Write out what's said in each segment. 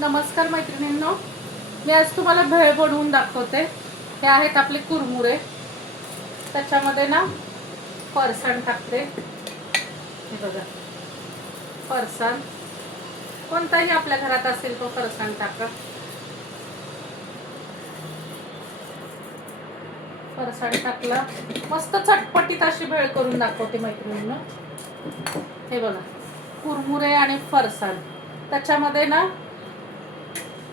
नमस्कार मैत्रिणींनो, मी आज तुम्हाला भेळ बनवून दाखवते। हे आहेत आपले कुरमुरे, त्याच्यामध्ये ना फरसाण टाकते। हे बघा, फरसाण कोणताही आपल्या घरात असेल तो फरसाण टाका। फरसाण टाकला, मस्त चटपटीत अशी भेळ करून दाखवते मैत्रिणींनो। हे बघा, कुरमुरे आणि फरसाण, त्याच्यामध्ये ना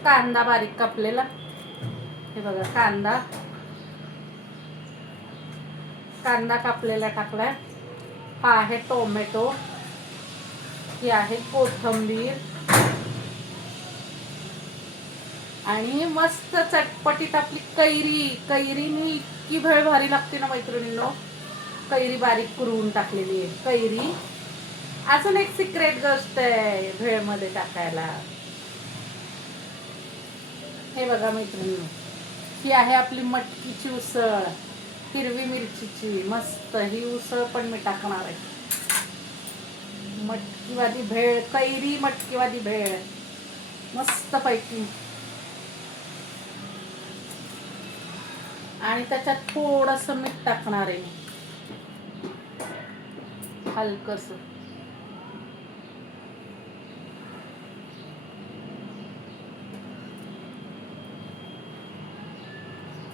कांदा बारीक कापलेला। हे बघा, कांदा कापलेला टाकलाय। हा आहे टोमॅटो, ही आहे कोथिंबीर आणि मस्त चटपटीत आपली कैरीनी इतकी भेळ भारी लागते ना मैत्रिणींनो। कैरी बारीक कुरवून टाकलेली आहे कैरी। अजून एक सिक्रेट गोष्ट आहे भेळमध्ये टाकायला। हे बघा मैत्रिणींनो, ही आहे आपली मटकीची उसळ, हिरवी मिरचीची मस्त। ही उसळ पण मी टाकणार आहे। मटकीवाली भेळ, कैरी मटकीवाली भेळ मस्त पैकी। आणि त्याच्यात थोडंसं मीठ टाकणार आहे, हलकस।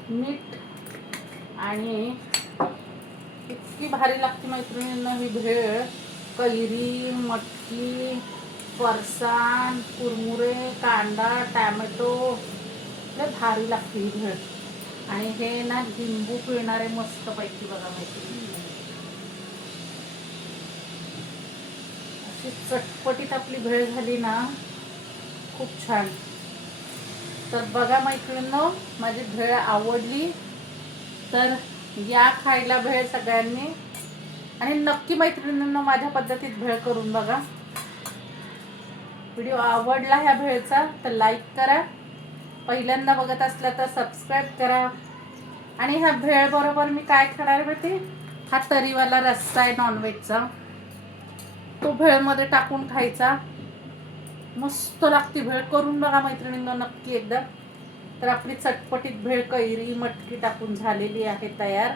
मीठ आणि इतकी भारी लागते मैत्रिणींना ही भेळ। कैरी, मटकी, फरसाण, कुरमुरे, कांदा, टॅमॅटो, लय भारी लागते ही भेळ। आणि हे ना लिंबू पिळणारे मस्त पैकी बघा मैत्रिणी। अशी चटपटीत आपली भेळ झाली ना, खूप छान। तर बघा मैत्रिणींनो, माझी भेळ आवडली तर या खायला भेळ सगळ्यांनी। आणि नक्की मैत्रिणींनो माझ्या पद्धतीत भेळ करून बघा। व्हिडिओ आवडला ह्या भेळचा तर लाईक करा, पहिल्यांदा बघत असला तर सबस्क्राईब करा। आणि ह्या भेळ बरोबर मी काय खाणार माहिती, हा तरीवाला रस्सा आहे नॉनव्हेजचा, तो भेळमध्ये टाकून खायचा। मस्त लागते भेळ, करून बघा मैत्रिणींनो नक्की एकदा। तर आपली चटपटीत भेळ कैरी मटकी टाकून झालेली आहे तयार।